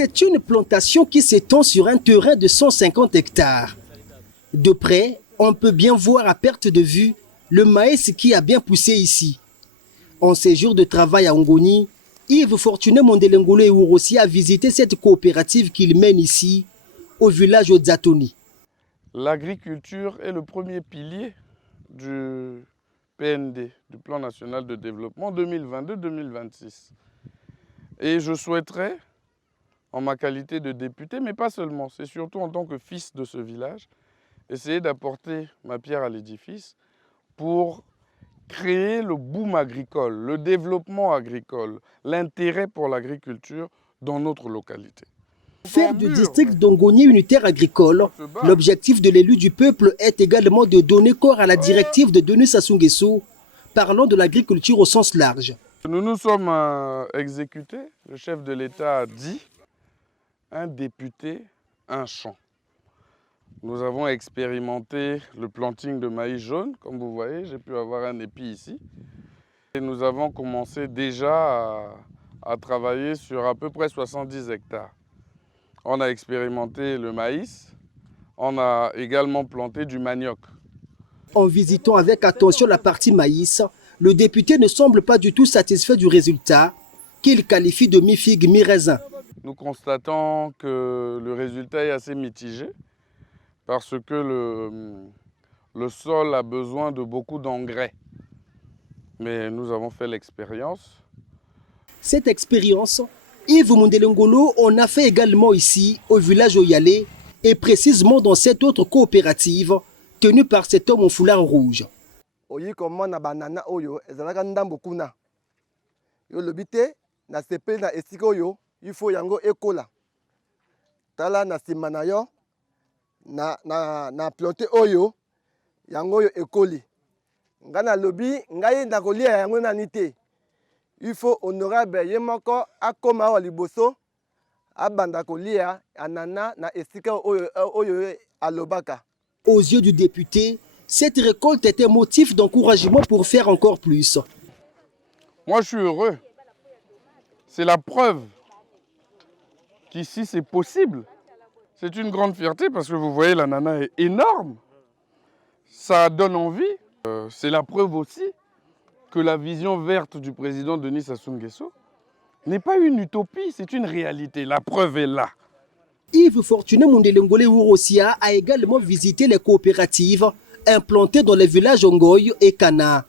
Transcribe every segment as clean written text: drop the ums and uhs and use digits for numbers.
C'est une plantation qui s'étend sur un terrain de 150 hectares. De près, on peut bien voir à perte de vue le maïs qui a bien poussé ici. En séjour de travail à Ongoni, Yves Fortuné Mondelengolo et Urossi a visité cette coopérative qu'il mène ici, au village Odzatoni. L'agriculture est le premier pilier du PND, du Plan national de développement 2022-2026. Et je souhaiterais, en ma qualité de député, mais pas seulement, c'est surtout en tant que fils de ce village, essayer d'apporter ma pierre à l'édifice pour créer le boom agricole, le développement agricole, l'intérêt pour l'agriculture dans notre localité. Faire du district d'Ongoni une terre agricole, l'objectif de l'élu du peuple est également de donner corps à la directive de Denis Sassou Nguesso, parlant de l'agriculture au sens large. Nous nous sommes exécutés, le chef de l'État a dit, un député, un champ. Nous avons expérimenté le planting de maïs jaune, comme vous voyez, j'ai pu avoir un épi ici. Et nous avons commencé déjà à travailler sur à peu près 70 hectares. On a expérimenté le maïs, on a également planté du manioc. En visitant avec attention la partie maïs, le député ne semble pas du tout satisfait du résultat, qu'il qualifie de mi-figue, mi-raisin. Nous constatons que le résultat est assez mitigé parce que le sol a besoin de beaucoup d'engrais. Mais nous avons fait l'expérience. Cette expérience, Yves Mondelengolo en a fait également ici, au village Oyalé, et précisément dans cette autre coopérative tenue par cet homme au foulard rouge. Oyi comment na banana oyo ezalaka ndambo kuna yo lobité na sepe na esika oyo il faut yango ekola tala na sima na yo na planté oyo yango oyo ekoli ngana lobi ngai ndakolia yango nani te il faut honorable ye moko akoma wa liboso abanda kolia anana na esika oyo alobaka. Aux yeux du député, cette récolte était motif d'encouragement pour faire encore plus. Moi, je suis heureux. C'est la preuve qu'ici, c'est possible. C'est une grande fierté parce que vous voyez, l'ananas est énorme. Ça donne envie. C'est la preuve aussi que la vision verte du président Denis Sassou Nguesso n'est pas une utopie, c'est une réalité. La preuve est là. Yves Fortuné Mondelengolo Urossia a également visité les coopératives implantées dans les villages Ongoy et Kana.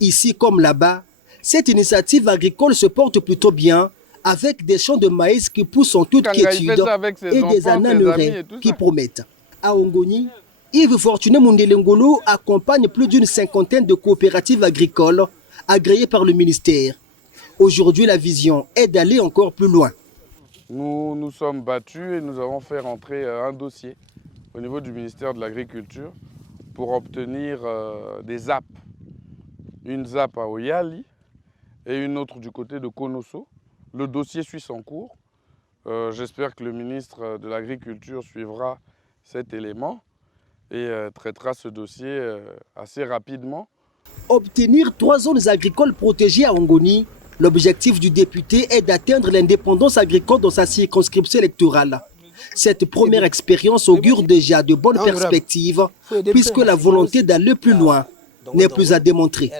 Ici comme là-bas, cette initiative agricole se porte plutôt bien avec des champs de maïs qui poussent en toute quiétude et des ananeraies qui promettent. À Ongoni, Yves Fortuné Mondelengolo accompagne plus d'une cinquantaine de coopératives agricoles agréées par le ministère. Aujourd'hui, la vision est d'aller encore plus loin. Nous nous sommes battus et nous avons fait rentrer un dossier au niveau du ministère de l'Agriculture pour obtenir des ZAP. Une ZAP à Oyali et une autre du côté de Konosso. Le dossier suit son cours. J'espère que le ministre de l'Agriculture suivra cet élément et traitera ce dossier assez rapidement. Obtenir 3 zones agricoles protégées à Ongoni. L'objectif du député est d'atteindre l'indépendance agricole dans sa circonscription électorale. Cette première expérience augure déjà de bonnes perspectives puisque la volonté d'aller plus loin n'est plus à démontrer.